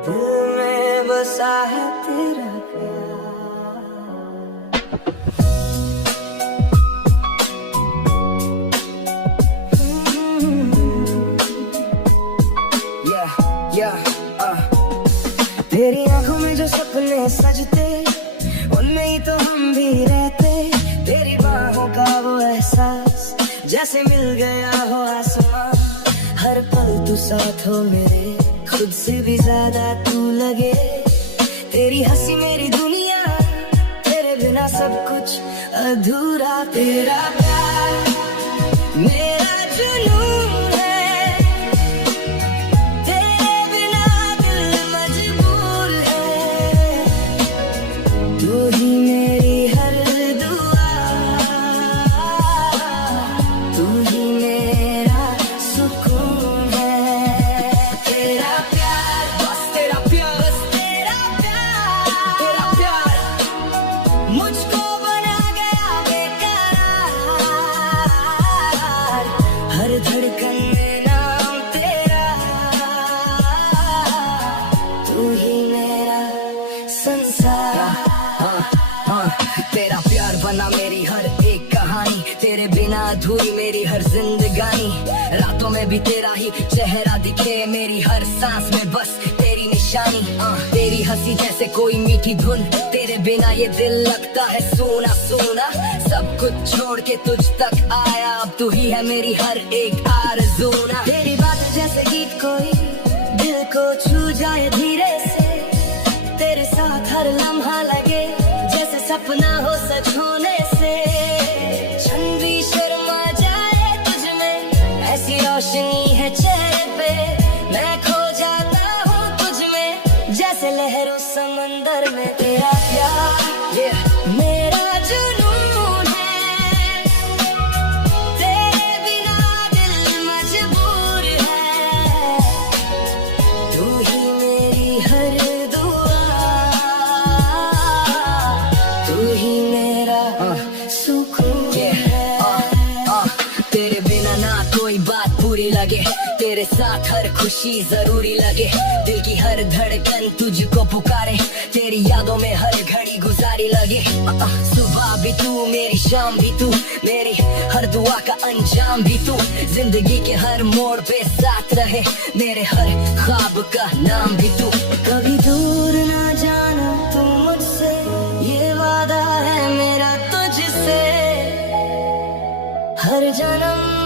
दिल में बसा है तेरा प्यार। तेरी आंखों में जो सपने सजते उनमें ही तो हम भी रहते। तेरी बाहों का वो एहसास जैसे मिल गया हो आसमां। हर पल तू साथ हो मेरे, खुद से भी ज्यादा तू लगे। तेरी हंसी मेरी दुनिया, तेरे बिना सब कुछ अधूरा। तेरा प्यार मेरा जुनून है, तेरे बिना दिल मजबूर है। तू ही मेरी हर दुआ, तू ही मेरा सुकून है। तेरा प्यार बस तेरा प्यार, बस तेरा प्यार, तेरा प्यार मुझको बना गया बेकरार। हर धड़कन में नाम तेरा, तू ही मेरा संसार। तेरा प्यार बना मेरी हर एक कहानी, तेरे बिना अधूरी मेरी हर जिंदगानी। रातों में भी तेरा ही चेहरा दिखे मेरी हर सांस में, बस तेरी निशानी। तेरी हंसी जैसे कोई मीठी धुन, तेरे बिना ये दिल लगता है सूना सूना। सब कुछ छोड़ के तुझ तक आया, अब तू ही है मेरी हर एक आरज़ू ना। तेरी बात जैसे गीत कोई दिल को छू जाए धीरे से। तेरे साथ हर लम्हा लगे जैसे सपना हो सच होने से। क्षण भी शर्मा जाए तुझ में, ऐसी रोशनी है चेहरे पे। मैं खो जाता हूँ तुझ में जैसे लहरों समंदर में। तेरा प्यार मेरा जुनून है, तेरे बिना दिल मजबूर है। तू ही मेरी हर दुआ, तू ही मेरा सुकून है। तेरे बिना ना कोई बात पूरी लगे, तेरे साथ हर खुशी जरूरी लगे। दिल की हर धड़कन तुझको पुकारे, तेरी यादों में हर घड़ी गुजारी लगे। सुबह भी तू मेरी शाम भी तू, मेरी हर दुआ का अंजाम भी तू। जिंदगी के हर मोड़ पे साथ रहे, मेरे हर ख्वाब का नाम भी तू। कभी दूर ना जाना तू मुझसे, ये वादा है मेरा तुझसे। हर जन्म